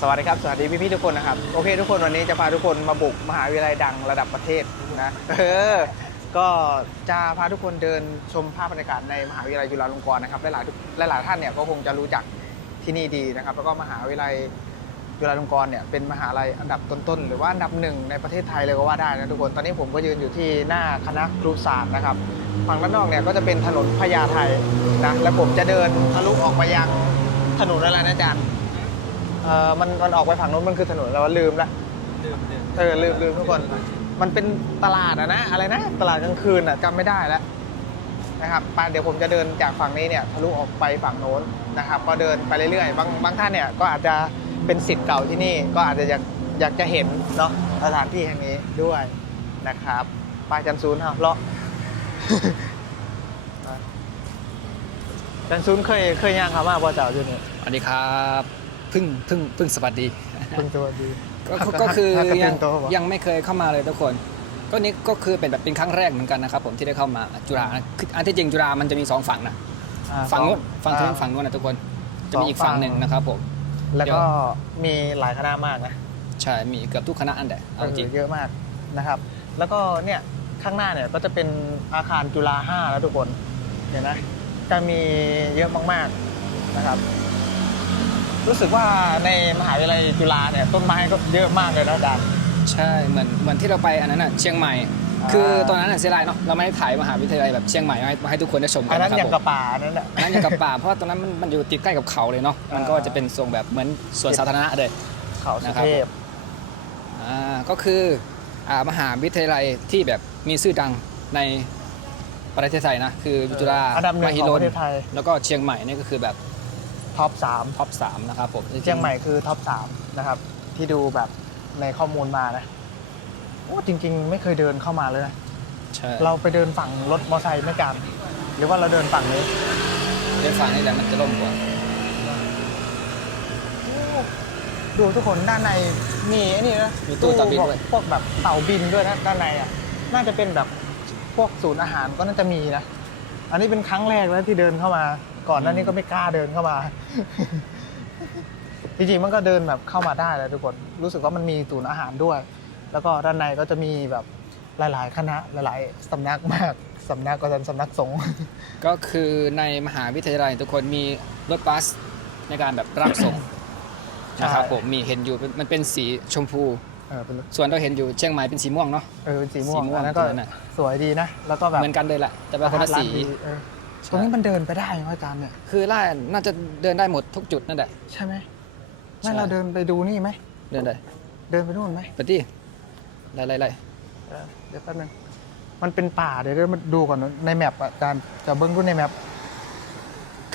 สวัสดีครับ สวัสดีพี่ๆทุกคนนะครับ โอเคทุกคนวันนี้จะพาทุกคนมาบุกมหาวิทยาลัยดังระดับประเทศนะเออก็จะพาทุกคนเดินชมภาพบรรยากาศในมหาวิทยาลัยจุฬาลงกรณ์นะครับหลายๆทุกหลายๆท่านเนี่ยก็คงจะรู้จักที่นี่ดีนะครับ แล้วก็มหาวิทยาลัยจุฬาลงกรณ์เนี่ยเป็นมหาลัยอันดับต้นๆ หรือว่าอันดับหนึ่งในประเทศไทยเลยก็ว่าได้นะทุกคน ตอนนี้ผมก็ยืนอยู่ที่หน้าคณะครุศาสตร์นะครับ ฝั่งด้านนอกเนี่ยก็จะเป็นถนนพญาไทนะ แล้วผมจะเดินทะลุออกไปยังถนนอะไรนะอาจารย์ ออมันมันออกไปฝั่งนู้นมันคือถนนแล้วลืมละดื่มดื่มเออลืมลืมทุกคน มันเป็นตลาดอะนะอะไรนะตลาดกลางคืนอะจำไม่ได้แล้วนะครับไปเดี๋ยวผมจะเดินจากฝั่งนี้เนี่ยทะลุออกไปฝั่งโน้นนะครับ ก็เดินไปเรื่อยๆบางบางท่านเนี่ยก็อาจจะเป็นสิทธิ์เก่าที่นี่ก็อาจจะอยากอยากจะเห็นเนาะสถานที่แห่งนี้ด้วยนะครับไปจันซูนครับเลาะจันซูนเคยเคยย่างเขามาบ่เจ้าอยู่นี่สวัสดีครับ เพึ่งเพึ่งเพึ่งสวัสดีเพิ่งสวัสดีก็ฮักก็คือฮักกระยัตึงงโตบ่ยังไม่เคยเข้ามาเลยทุกคนก็นี่ก็คือเป็นแบบเป็นครั้งแรกเหมือนกันนะครับผมที่ได้เข้ามาจุฬานะคืออันที่จริงจุฬามันจะมีสองฝั่งนะอ่าฝั่งนู้นสอฝั่งทางอ่าฝั่งนู้นนะทุกคนจะมีอีกสองฝั่ฝั่งงหนึ่งนะครับผมแล้วเดี๋ยก็วมีหลายคณะมากนะใช่มีเกือบทุกคณะอันแหละเอาจริงเยอะมากนะครับ แล้วก็เนี่ยข้างหน้าเนี่ยก็จะเป็นอาคารจุฬาห้าแล้วทุกคนเห็นไหมจะมีเยอะมากๆนะครับ รู้สึกว่าในมหาวิทยาลัยจุฬาเนี่ยต้นไม้ก็เยอะมากเลยนะอาจารย์ ใช่เหมือนเหมือนที่เราไปอันนั้นน่ะเชียงใหม่ อ่า คือตอนนั้นน่ะเสียดายเนาะเราไม่ได้ถ่ายมหาวิทยาลัยแบบเชียงใหม่มาให้มาให้ทุกคนได้ชมกัอันนนั้นนะครับยังผมกับป่าอันนั้นแหละ อันนั้นอย่างกับป่าเพราะว่าตรงนั้นมันมันอยู่ติดใกล้กับเขาเลยเนาะมันก็อ่า จะเป็นทรงแบบเหมือนสวนสาธารณะเลย เขาสุนะครับเทพ อ่าก็คืออ่ามหาวิทยาลัยที่แบบมีชื่อดังในประเทศไทยนะ คือจุฬาอันดับหนึ่มงหิของดปลระเทศไทย แล้วก็เชียงใหม่นี่ก็คือแบบ ท็อปสามท็อปสามนะครับผมเชียงใหม่คือท็อปสามนะครับ ที่ดูแบบในข้อมูลมานะโอ้จริง ๆ ไม่เคยเดินเข้ามาเลยนะใช่เราไปเดินฝั่งรถมอเตอร์ไซค์ไม่กันหรือว่าเราเดินฝั่งนี้เดินฝั่งนี้แหละมันจะล่มกว่าดูทุกคนด้านในมีไอ้นี่นะมีตู้เตาบินด้วยพวกแบบเต่าบินด้วยนะด้านในอะน่าจะเป็นแบบพวกศูนย์อาหารก็น่าจะมีนะ อันนี้เป็นครั้งแรกแล้วที่เดินเข้ามา ก่อนหน้านี้ก็ไม่กล้าเดินเข้ามา จริงๆมันก็เดินแบบเข้ามาได้เลยทุกคนรู้สึกว่ามันมีศูนย์อาหารด้วย แล้วก็ด้านในก็จะมีแบบหลาย ๆ คณะหลาย ๆ สำนักมากสำนักก็เป็นสำนักสงฆ์ก็คือในมหาวิทยาลัยทุกคนมีรถบัสในการแบบรับส่งใช่นะครับผมมีเห็นอยู่มันเป็นสีชมพูเออเป็นส่วนเราเห็นอยู่เชียงใหม่เป็นสีม่วงเนาะเออสีม่วงสีม่วงอันนั้นก็ตัวนั้นน่ะสวยดีนะแล้วก็แบบเหมือนกันเลยแหละแต่ว่าคนละร้าสีดีเออ ตรงนี้มันเดินไปได้ไหมอาจารย์เนี่ย คือไล่น่าจะเดินได้หมดทุกจุดนั่นแหละ ใช่ไหมใช่ไม่เราเดินไปดูนี่ไหม เดินได้ เดินไปนู่นไหมไปที่ไล่ไล่ไล่เออเดี๋ยวแป๊บนึง มันเป็นป่าเดี๋ยวเดี๋ยวมาดูก่อนนะในแมปอะอาจารย์จะเบิ้งดูในแมป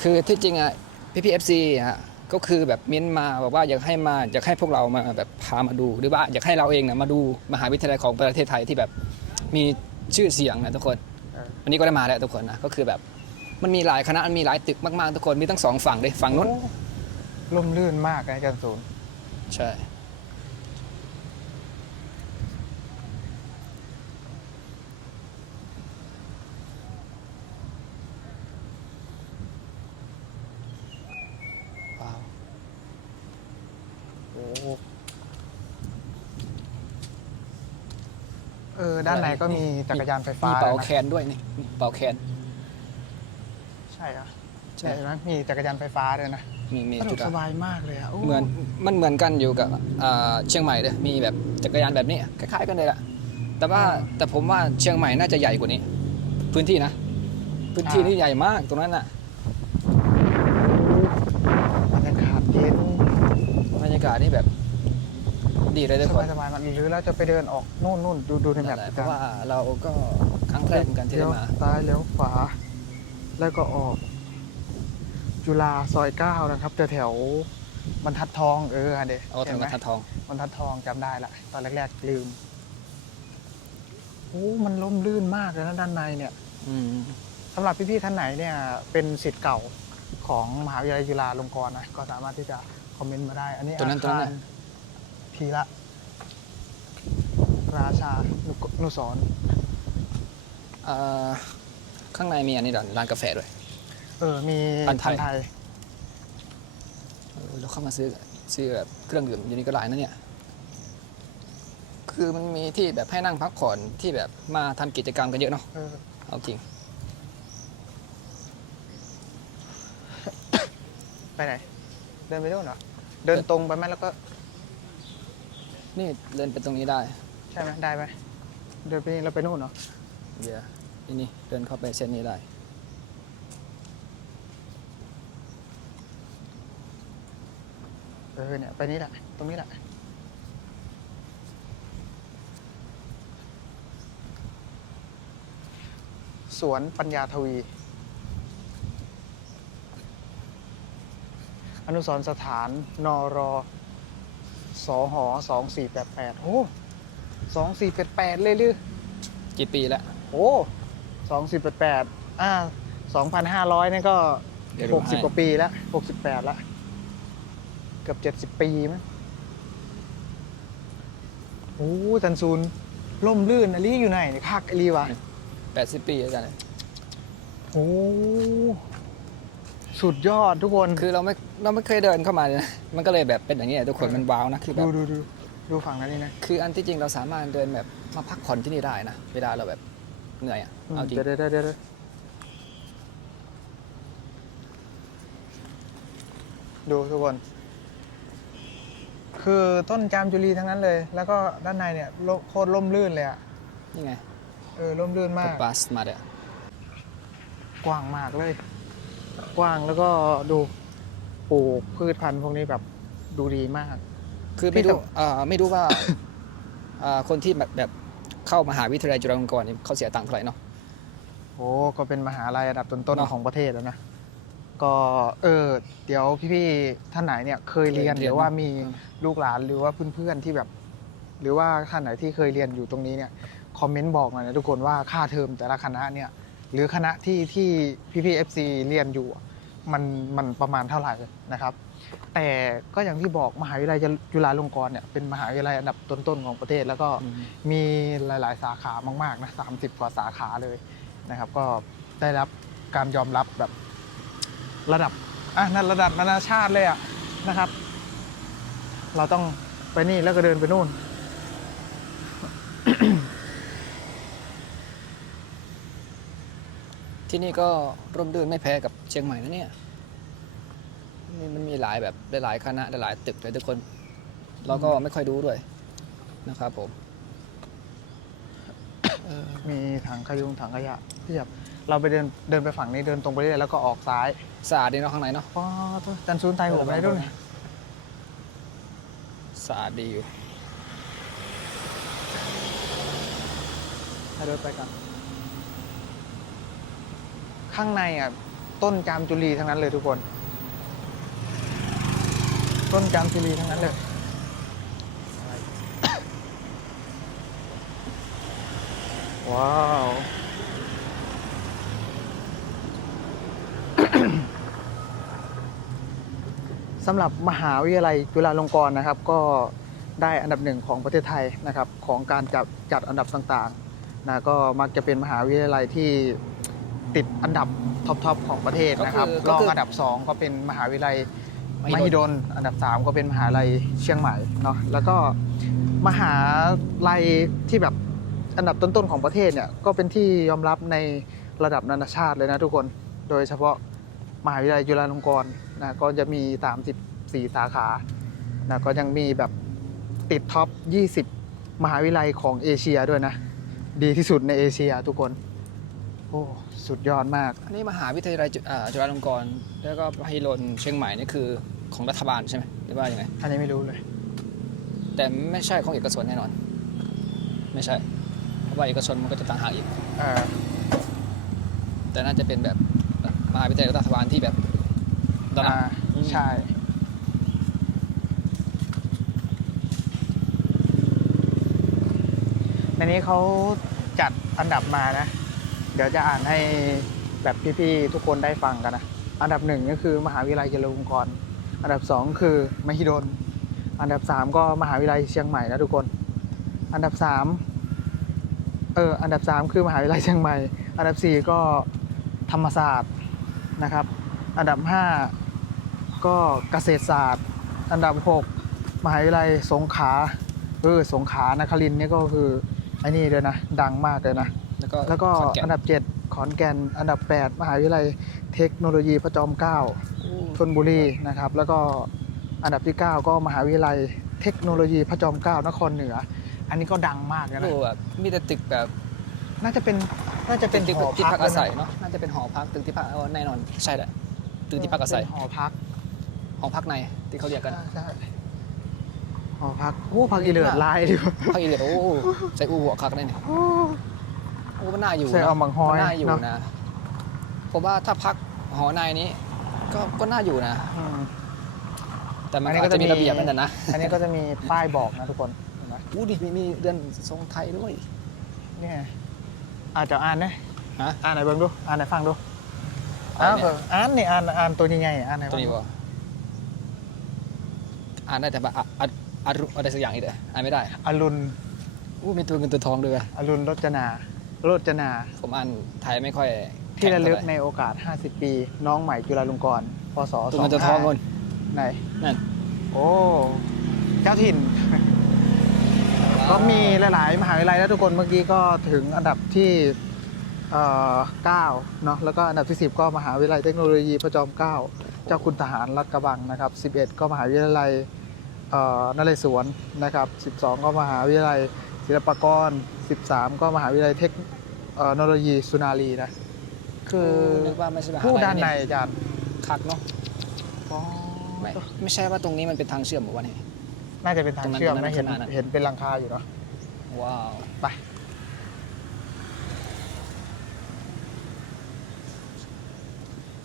คือที่จริงอะพี่พีเอฟซีฮะก็คือแบบมิ้นท์มาบอกว่าอยากให้มาอยากให้พวกเรามาแบบพามาดู หรือว่าอยากให้เราเองนะมาดูมหาวิทยาลัยของประเทศไทยที่แบบมีชื่อเสียงนะทุกคนเออวันนี้ก็ได้มาแล้วทุกคนนะก็คือแบบ มันมีหลายคณะมันมีหลายตึกมากๆทุกคนมีทั้งสองฝั่งเลยฝั่งนู้นโอ้ร่มรื่นมากนะอาจารย์ศูนย์ใช่ ว้าวโอ้เออ ด้านในก็มีจักรยานไฟฟ้ามีเป่าด้วยแคนะนด้วยนี่มีเป่าแคนใช่เหรอะใช่ใช่ไหมมีจักรยานไฟฟ้าด้วยนะมีมีสะดจุวกดสบายมากเลยอะโเหมือนมันเหมือนกันอยู่กับอ่าเชียงใหม่เลยมีแบบจักรยานแบบนี้คล้ายๆกันเลยล่ะแต่ว่าแต่ผมว่าเชียงใหม่น่าจะใหญ่กว่านี้ พื้นที่นะ พื้นที่นี่ใหญ่มากตรงนั้นน่ะบรรยากาศเย็นบรรยากาศนี่แบบ ดีเลยทุกสคบานยสบายๆมันหรือเราจะไปเดินออกนู่นนู่นดูดูในแมนั่ปนแหละอาเพจารราะย์ว่าเราก็ครั้งแรกเหมือนกันที่เลี้ได้ยวมา ซ้ายเลี้ยวขวา แล้วก็ออกจุฬาซอยเก้านะครับแถวแถวๆบรรทัดทองเอออันเดเอาถึงบรรทัดทองบรรทัดทองจำได้ละ ตอนแรกๆลืมโอ้มันล่มลื่นมากเลยนะด้านในเนี่ยอืมสำหรับพี่ๆท่านไหนเนี่ย เป็นสิทธิ์เก่าของมหาวิทยาลัยจุฬาลงกรณ์นะก็สามารถที่จะคอมเมนต์มาได้ อันนี้ตัวนั้นตัวนั้นอาคารน่ะพีระ ราชานุกนุสรณ์ เอ่อ ข้างในมีอันนี้ด้วยร้านกาแฟด้วย เออ มีพันธุ์ไทยพันธุ์ไทยเออเราเข้ามาซื้อซื้อแบบเครื่องดื่มอยู่นี่ก็หลายนะเนี่ย คือมันมีที่แบบให้นั่งพักผ่อนที่แบบมาทำกิจกรรมกันเยอะเนาะ เออ เอาจริง ไปไหน เดินไปนู่นเหรอ เดินตรงไปไหมแล้วก็ นี่เดินไปตรงนี้ได้ใช่ไหมได้ไหมเดินไปนี่แล้วไปนู่นเหรอ เดี๋ยว นี่นี่เดินเข้าไปเส้นนี้ได้ เออเนี่ย ไปนี่แหละ ตรงนี้แหละ สวนปัญญาทวี อนุสรณ์สถานนรสอหอสองสี่แปดแปดโอ้สองสี่แปดแปดเลยหรือ กี่ปีแล้ว โอ้ สองสี่แปดแปดอ่าสองพันห้าร้อยนี่ก็เดี๋ยวดูหกสิบให้ กว่าปีแล้วหกสิบแปดแล้วเกือบเจ็ดสิบ70 ปีมั้งโอ้จันซูนล่มลื่นอลีอยู่ไหนเนี่ยคักอลีวะ80ปีแล้วกันโอ้สุดยอดทุกคน คือเราไม่เราไม่เคยเดินเข้ามาเลยนะมันก็เลยแบบเป็นอย่างนี้ยทุกคนมันว้าวนะคือแบดูบดูดูดูฝั่งนั้นนี่นะ คืออันที่จริงเราสามารถเดินแบบมาพักผ่อนที่นี่ได้นะเวลาเราแบบ เหนื่อยอะเอาจริงเดี๋ยวเดี๋ยวเดี๋ยวเดี๋ยวดูทุกคน คือต้นจามจุลีทั้งนั้นเลย แล้วก็ด้านในเนี่ยโลโคตรล่มลื่นเลยอะนี่ไงเออล่มลื่นมากบัสมาเดี๋ยกว้างมากเลย กว้างแล้วก็ดูปลูกพืชพันธุ์พวกนี้แบบดูดีมาก คือไม่ที่รู้ทำอ่าไม่รู้ว่าอ่าคนที่แบบแบบ เข้ามหาวิทยาลัยจุฬาลงกรณ์เนี่ยเขาเสียตังค์เท่าไหร่เนาะ โอ้ก็เป็นมหาลัยอันดับต้นเนอะ ๆของประเทศแล้วนะ ก็เออเดี๋ยวพี่ๆท่านไหนเนี่ยเคยเรียนเคยเรียนหรือว่าเนอะมีลูกหลานหรือว่าเพื่อนๆที่แบบ หรือว่าท่านไหนที่เคยเรียนอยู่ตรงนี้เนี่ยคอมเมนต์บอกหน่อยนะทุกคนว่าค่าเทอมแต่ละคณะเนี่ย หรือคณะที่ที่พี่ๆ FC เรียนอยู่อะมันมันประมาณเท่าไหร่นะครับ แต่ก็อย่างที่บอกมหาวิทยาลัยจุฬาลงกรณ์เนี่ยเป็นมหาวิทยาลัยอันดับต้นๆของประเทศ แล้วก็อืมมีหลายๆ สาขามากๆนะสามสิบกว่าสาขาเลยนะครับ ก็ได้รับการยอมรับแบบระดับอะนั่นระดับนานาชาติเลยอะนะครับ เราต้องไปนี่แล้วก็เดินไปนู่น ที่นี่ก็ร่มรื่นไม่แพ้กับเชียงใหม่นะเนี่ยนี่ มันมีหลายแบบหลายๆคณะหลายๆตึกเลยทุกคนเราก็ไม่ค่อยรู้ด้วยนะครับผมมีถังขยุงถังขยะเพียบ เราไปเดินเดินไปฝั่งนี้เดินตรงไปเรื่อยแล้วก็ออกซ้ายสะอาดดีเนาะข้างในเนาะป้าดจันซูนไตหัวไปด้วยเนี่ยสะอาดดีอยู่ให้เดินไปกัน ข้างในอะต้นจามจุลีทั้งนั้นเลยทุกคน ต้นจามจุลีทั้งนั้นเลยว้าว สำหรับมหาวิทยาลัยจุฬาลงกรณ์นะครับ ก็ได้อันดับหนึ่งของประเทศไทยนะครับ ของการจัดจัดอันดับต่างๆนะก็มักจะเป็นมหาวิทยาลัยที่ติดอันดับท็อปๆของประเทศนะครับ ก็คือรองก็คืออันดับสองก็เป็นมหาวิทยาลัย มมหิดลหิดลอันดับสามก็เป็นมหาลัยเชียงใหม่เนาะแล้วก็มหาลัยที่แบบอันดับต้นๆของประเทศเนี่ยก็เป็นที่ยอมรับในระดับนานาชาติเลยนะทุกคนโดยเฉพาะมหาวิทยาลัยจุฬาลงกรณ์นะก็จะมี 34 สาขานะก็ยังมีแบบติดท็อป 20 มหาวิทยาลัยของเอเชียด้วยนะ ดีที่สุดในเอเชียทุกคน โอ้ สุดยอดมาก อันนี้มหาวิทยาลัยจุอ่าจุฬาลงกรณ์แล้วก็มหิดลเชียงใหม่นี่คือ ของรัฐบาลใช่ไหมหรือว่ายังไง อันนี้ไม่รู้เลย แต่ไม่ใช่ของเอกชนแน่นอน ไม่ใช่ เพราะว่าเอกชนมันก็จะต่างหากอีก เออแต่น่าจะเป็นแบบมหาวิทยาลัยรัฐบาลที่แบบระดับอ่าอืมใช่ ในนี้เขาจัดอันดับมานะ เดี๋ยวจะอ่านให้แบบพี่ๆทุกคนได้ฟังกันนะ อันดับหนึ่งก็คือมหาวิทยาลัยจุฬาลงกรณ์ อันดับสองคือมหิดล อันดับสามก็มหาวิทยาลัยเชียงใหม่นะทุกคน อันดับสามเออ อันดับสามคือมหาวิทยาลัยเชียงใหม่ อันดับสี่ก็ธรรมศาสตร์นะครับ อันดับห้าก็เกษตรศาสตร์อัอันดับ 6 มหาวิทยาลัยสงขลา เออ สงขลานครินทร์นี่ก็คือไอ้นี่ด้วยนะ ดังมากเลยนะ แล้วก็แล้วก็ขอนแก่นอันดับ 7 ขอนแก่น อันดับ 8 มหาวิทยาลัยเทคโนโลยีพระจอมเกล้า อู้ชนบุรีนะครับ แล้วก็อันดับที่ 9 ก็มหาวิทยาลัยเทคโนโลยีพระจอมเกล้านครเหนือ อันนี้ก็ดังมากเลยนะดูแบบมีแต่ตึกแบบน่าจะเป็นน่าจะเป็นตึกหอที่พักอาศัยเลนะเนาะน่าจะเป็นหอพักตึกที่พักเออแน่นอนใช่แหละตึกที่พักอาศัยเป็นหอพักหอพักในที่เขาเรียกกันใช่หอพักโอ้พักอีเลือดลายดีกว่าพักอีเลียดโอ้ใส่อู้หัวคักได้เนี่ยโอ้โอ้มันน่าอยู่ใส่นะเอามังฮอยมันน่าอยู่เนอะนะผมว่าถ้าพักหอในนี้ ก็ก็น่าอยู่นะ อืม แต่มันอันนี้อาก็จจะมีจะมี ระเบียบนั่นนะนะอันนี้ก็จะมีป้ายบอกนะทุกคนเห็นไหมอู้ดิมีมีเดือนทรงไทยด้วย นี่ไงอาจจะอ่านนะฮะ อ่านไหนเบิ่งดูอ่านไหนฟังดูอะไรอ้าวเนี่ยเบิ่งอ่านนี่อ่านอ่านตัวใหญ่ๆอ่านไหนตัวนี้ฟังบ่อ่านได้แต่ว่าอะอะอะรุอะไรสักอย่างอีกเลยอ่านไม่ได้อรุณอู้มีตัวเงินตัวทองด้วยอรุณรจนาโรจนา ผมอ่านไทยไม่ค่อย ที่ระลึกแข็งในเท่าไหโอกาส 50 ปี น้องใหม่จุฬาลงกรณ์พศตัวเงินตัวทองคนไหนนั่น โอ้เจ้าถิ่น ก็มีหลาย ๆ มหาวิทยาลัยแล้วทุกคนเมื่อกี้ก็ถึงอันดับที่เอ่อ9เนาะแล้วก็อันดับที่ 10 ก็มหาวิทยาลัยเทคโนโลยีพระจอมเกล้าเจ้าคุณทหารรัฐกระบังนะครับ 11 ก็มหาวิทยาลัยเอ่อนเรศวรนะครับ 12 ก็มหาวิทยาลัยศิลปากร 13 ก็มหาวิทยาลัยเทคเอ่อโนโลยีสุนารีนะ คือนึกว่าไม่ใช่มหาผู้ลัยด้านในเยอาจารย์คักเนาะไม่ไม่ใช่ว่าตรงนี้มันเป็นทางเชื่อมหรือว่าไงน่าจะเป็นทางเชื่อมตรงนั้นะนเห็นขนาดนั้น เห็นเป็นหลังคาอยู่เนาะว้าวไป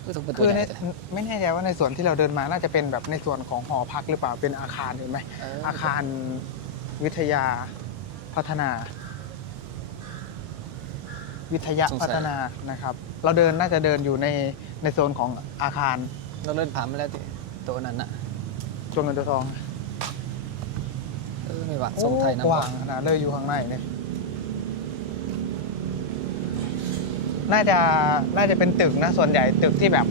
คือถูกประตูคือไหในนไม่แน่ใจว่าในส่วนที่เราเดินมาน่าจะเป็นแบบในส่วนของหอพักหรือเปล่าเป็นอาคารเห็นไหมเอออาคารวิทยาพัฒนา วิทยาพัฒนานะครับ เราเดินน่าจะเดินอยู่ในในโซนของอาคารเราเลื่อนผ่านมาแล้วติตัวนั้นน่ะจงเงินตัวทองเออไม่ว่าทรงไทยนะโอ้กว้างนะเลยอยู่ข้างในเนี่ยน่าจะน่าจะเป็นตึกนะส่วนใหญ่ตึกที่แบบ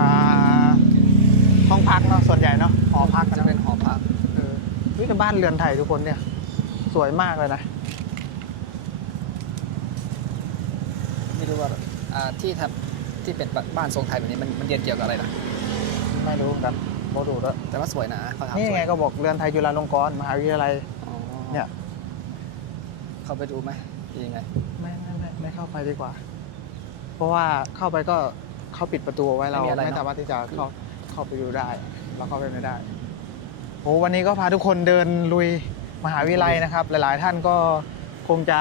อ่าห้องพักเนาะส่วนใหญ่เนาะหอพักกันจะนะเป็นหอพักเออเฮ้ยแต่บ้านเรือนไทยทุกคนเนี่ย สวยมากเลยนะไม่รู้ว่าอ่า ที่ทำที่เป็นบ้านทรงไทยแบบนี้มันมันเรียนเกี่ยวกับอะไรนะไม่รู้เหมือนกันโมดูแล้วยแต่ว่าสวยนะเขาทำนี่สวยไงก็บอกเรือนไทยจุฬาลงกรณ์มหาวิทยาลัยอ๋อเนี่ยเข้าไปดูไหมยังไงไม่ไม่ไม่ไม่เข้าไปดีกว่า เพราะว่าเข้าไปก็เขาปิดประตูเอาไว้เราไม่สามารถที่จะเข้าเข้าไปดูได้เราเข้าไปไม่ได้โอ้วันนี้ก็พาทุกคนเดินลุยมหาวิทยาลัยนะครับ หลาย ๆ ท่านก็คงจะ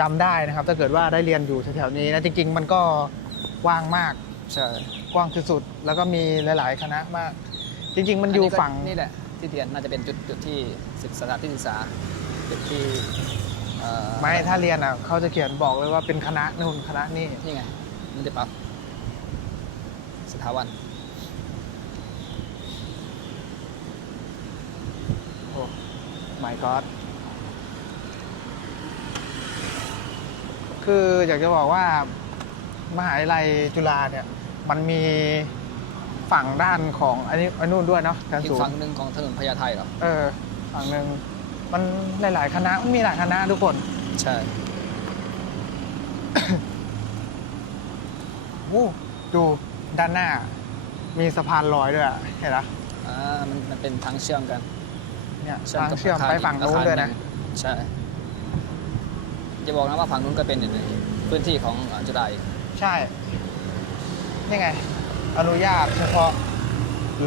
จำได้นะครับ ถ้าเกิดว่าได้เรียนอยู่แถวๆนี้นะจริง ๆ มันก็กว้างมากใช่กว้างสุดๆแล้วก็มีหลาย ๆ คณะมาก จริง ๆ มันอยู่ก็ฝั่งนี่แหละที่เรียนน่าจะเป็นจุดจุดที่ศึกษาสถานที่ศึกษาจุดที่เอ่อไม่ถ้าเรียนอะเขาจะเขียนบอกเลยว่าเป็นคณะนู่นคณะนี่นี่ไงมันจะปรับสถาบันโอ้ my god คืออยากจะบอกว่ามหาวิทยาลัยจุฬาเนี่ยมันมีฝั่งด้านของอันนี้อันนู้นด้วยเนาะการอีกสูงฝั่งหนึ่งของถนนพญาไทเหรอ เออฝั่งหนึ่งมันหลาย ๆ คณะมันมีหลายคณะทุกคน ใช่ โอ้ดูด้านหน้า มีสะพานลอยด้วยอะเห็นปะอ่า มันมันเป็นทางเชื่อมกันเนี่ยเชื่อมทางกับเชื่อมอาคารไปฝั่งนู้นด้วยนะอาคารหงใช่ จะบอกนะว่าฝั่งนู้นก็เป็นหนึ่งในพื้นที่ของอ่าจุฬาอีกใช่นี่ไง อนุญาตเฉพาะ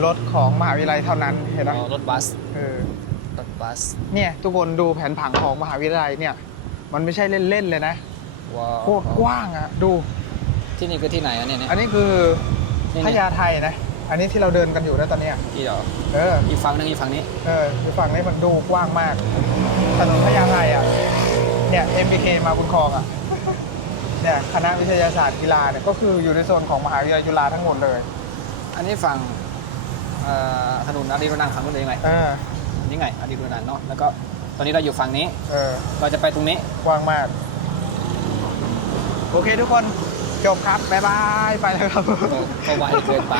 รถของมหาวิทยาลัยเท่านั้นเห็นไหมอ๋อรถบัสเออรถบัส เนี่ย ทุกคนดูแผนผังของมหาวิทยาลัยเนี่ย มันไม่ใช่เล่นๆเลยนะว้าวโคตรกว้างอะ ดู ที่นี่คือที่ไหนอะเนี่ยเนี่ย อันนี้คือนี่พนี่ญาไทนะ อันนี้ที่เราเดินกันอยู่นะตอนเนี้ยที่เหรอเอออีกฝั่งหนึงอีกฝั่งนี้ เอออยู่ฝั่งนี้มันดูกว้างมากถนนพญาไทอะ เนี่ย MBK มาบุญครองอะเนี่ยคณะวิทยาศาสตร์กีฬาเนี่ยก็คืออยู่ในโซนของมหาวิทยาลัยจุฬาทั้งหมดเลย อันนี้ฝั่งเอ่อถนนอารีรนังฝั่งนู้นเลยยังไงเออนี่ไงอารีรนังเนาะแล้วก็ตอนนี้เราอยู่ฝั่งนี้เออเราจะไปตรงนี้กว้างมาก โอเคทุกคนจบครับ บ๊ายบาย ไปแล้วครับ ก็ก็ไวเกินไป